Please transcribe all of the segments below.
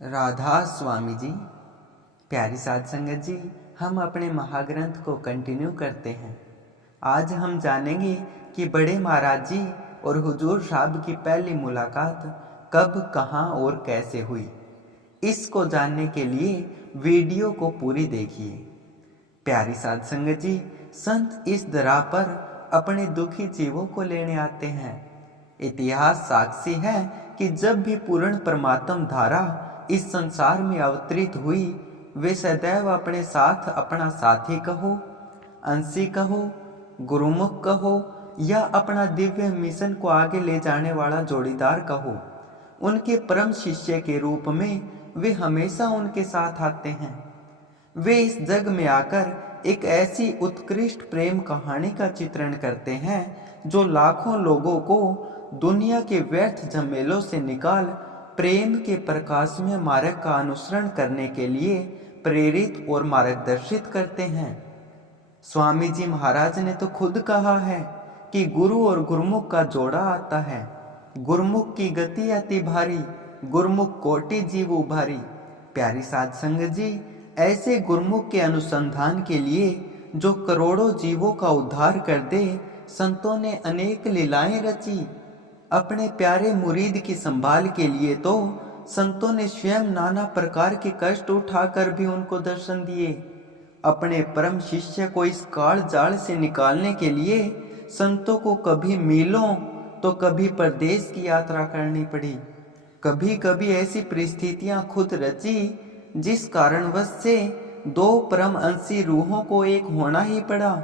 राधा स्वामी जी। प्यारी साध संगत जी, हम अपने महाग्रंथ को कंटिन्यू करते हैं। आज हम जानेंगे कि बड़े महाराज जी और हुजूर साहब की पहली मुलाकात कब, कहाँ और कैसे हुई। इसको जानने के लिए वीडियो को पूरी देखिए। प्यारी साध संगत जी, संत इस दरा पर अपने दुखी जीवों को लेने आते हैं। इतिहास साक्षी है कि जब भी पूर्ण परमात्म धारा इस संसार में अवतरित हुई, वे सदैव अपने साथ अपना साथी कहो, अंशी कहो, गुरुमुख कहो या अपना दिव्य मिशन को आगे ले जाने वाला जोड़ीदार कहो, उनके परम शिष्य के रूप में वे हमेशा उनके साथ आते हैं। वे इस जग में आकर एक ऐसी उत्कृष्ट प्रेम कहानी का चित्रण करते हैं जो लाखों लोगों को दुनिया के व्यर्थ झमेलों से निकाल प्रेम के प्रकाशमय मार्ग का अनुसरण करने के लिए प्रेरित और मार्गदर्शित करते हैं। स्वामी जी महाराज ने तो खुद कहा है कि गुरु और गुरुमुख का जोड़ा आता है। गुरुमुख की गति अति भारी, गुरुमुख कोटि जीव उभारी। प्यारी साध संगत जी, ऐसे गुरुमुख के अनुसंधान के लिए जो करोड़ों जीवों का उद्धार कर दे, संतों ने अनेक लीलाएं रची। अपने प्यारे मुरीद की संभाल के लिए तो संतों ने स्वयं नाना प्रकार के कष्ट उठाकर भी उनको दर्शन दिए। अपने परम शिष्य को इस काल जाल से निकालने के लिए संतों को कभी मीलों तो कभी परदेश की यात्रा करनी पड़ी। कभी कभी ऐसी परिस्थितियां खुद रची जिस कारणवश से दो परम अंशी रूहों को एक होना ही पड़ा।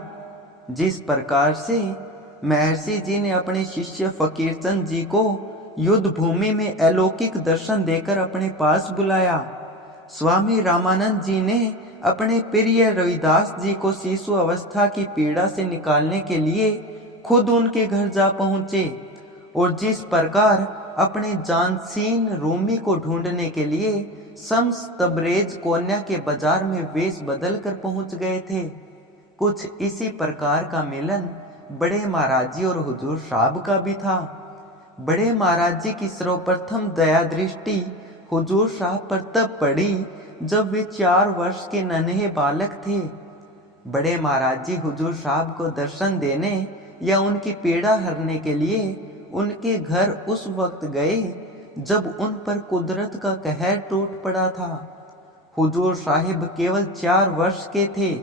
जिस प्रकार से महर्षि जी ने अपने शिष्य फकीरचंद जी को युद्ध भूमि में अलौकिक दर्शन देकर अपने पास बुलाया, स्वामी रामानंद जी ने अपने प्रिय रविदास जी को शिशु अवस्था की पीड़ा से निकालने के लिए खुद उनके घर जा पहुंचे, और जिस प्रकार अपने जानसीन रूमी को ढूंढने के लिए शम्स तबरेज कोन्या के बाजार में वेश बदल कर पहुंच गए थे, कुछ इसी प्रकार का मिलन बड़े महाराज जी और हुजूर साहब का भी था। बड़े महाराज जी की सर्वप्रथम दया दृष्टि हुजूर साहब पर तब पड़ी जब वे 4 वर्ष के नन्हे बालक थे। बड़े महाराज जी हुजूर साहब को दर्शन देने या उनकी पीड़ा हरने के लिए उनके घर उस वक्त गए जब उन पर कुदरत का कहर टूट पड़ा था। हुजूर साहिब केवल 4 वर्ष के थे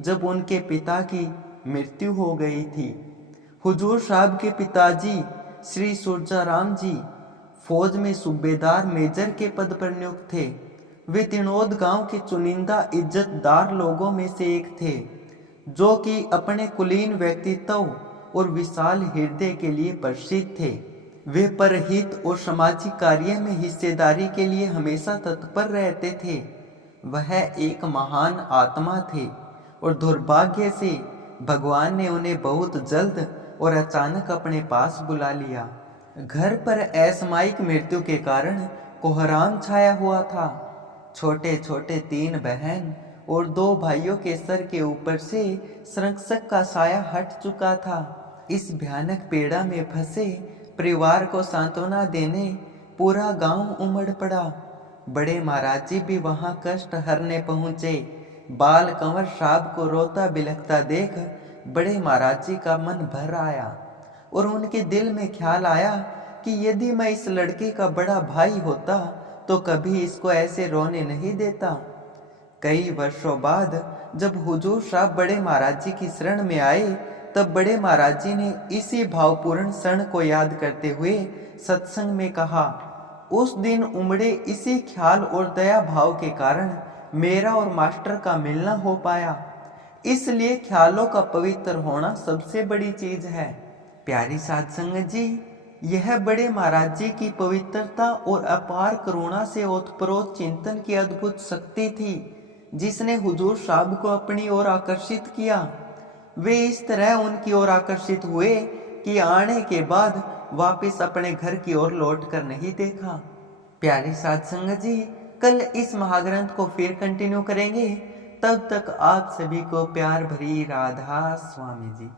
जब उनके पिता की मृत्यु हो गई थी। हुजूर साहब के पिताजी श्री सुरजाराम जी फौज में सूबेदार मेजर के पद पर नियुक्त थे। वे तिणोद गांव के चुनिंदा इज्जतदार लोगों में से एक थे, जो कि अपने कुलीन व्यक्तित्व और विशाल हृदय के लिए प्रसिद्ध थे। वे परहित और सामाजिक कार्य में हिस्सेदारी के लिए हमेशा तत्पर रहते थे। वह एक महान आत्मा थे और दुर्भाग्य से भगवान ने उन्हें बहुत जल्द और अचानक अपने पास बुला लिया। घर पर असामयिक मृत्यु के कारण कोहराम छाया हुआ था। छोटे छोटे 3 बहन और 2 भाइयों के सर के ऊपर से संरक्षक का साया हट चुका था। इस भयानक पीड़ा में फंसे परिवार को सांत्वना देने पूरा गांव उमड़ पड़ा। बड़े महाराज जी भी वहां कष्ट हरने पहुंचे। बाल कंवर साहब को रोता बिलखता देख बड़े महाराज जी का मन भर आया और उनके दिल में ख्याल आया कि यदि मैं इस लड़के का बड़ा भाई होता तो कभी इसको ऐसे रोने नहीं देता। कई वर्षों बाद जब हुजूर साहब बड़े महाराज जी की शरण में आए, तब बड़े महाराज जी ने इसी भावपूर्ण क्षण को याद करते हुए सत्संग में कहा, उस दिन उमड़े इसी ख्याल और दया भाव के कारण मेरा और मास्टर का मिलना हो पाया। इसलिए ख्यालों का पवित्र होना सबसे बड़ी चीज है। प्यारी साध संगत जी, यह बड़े महाराज जी की पवित्रता और अपार करुणा से ओतप्रोत चिंतन की अद्भुत शक्ति थी, जिसने हुजूर साहब को अपनी ओर आकर्षित किया। वे इस तरह उनकी ओर आकर्षित हुए कि आने के बाद वापस अपने घर की ओर लौट कर नहीं देखा। प्यारी साध संगत जी, कल इस महाग्रंथ को फिर कंटिन्यू करेंगे। तब तक आप सभी को प्यार भरी राधा स्वामी जी।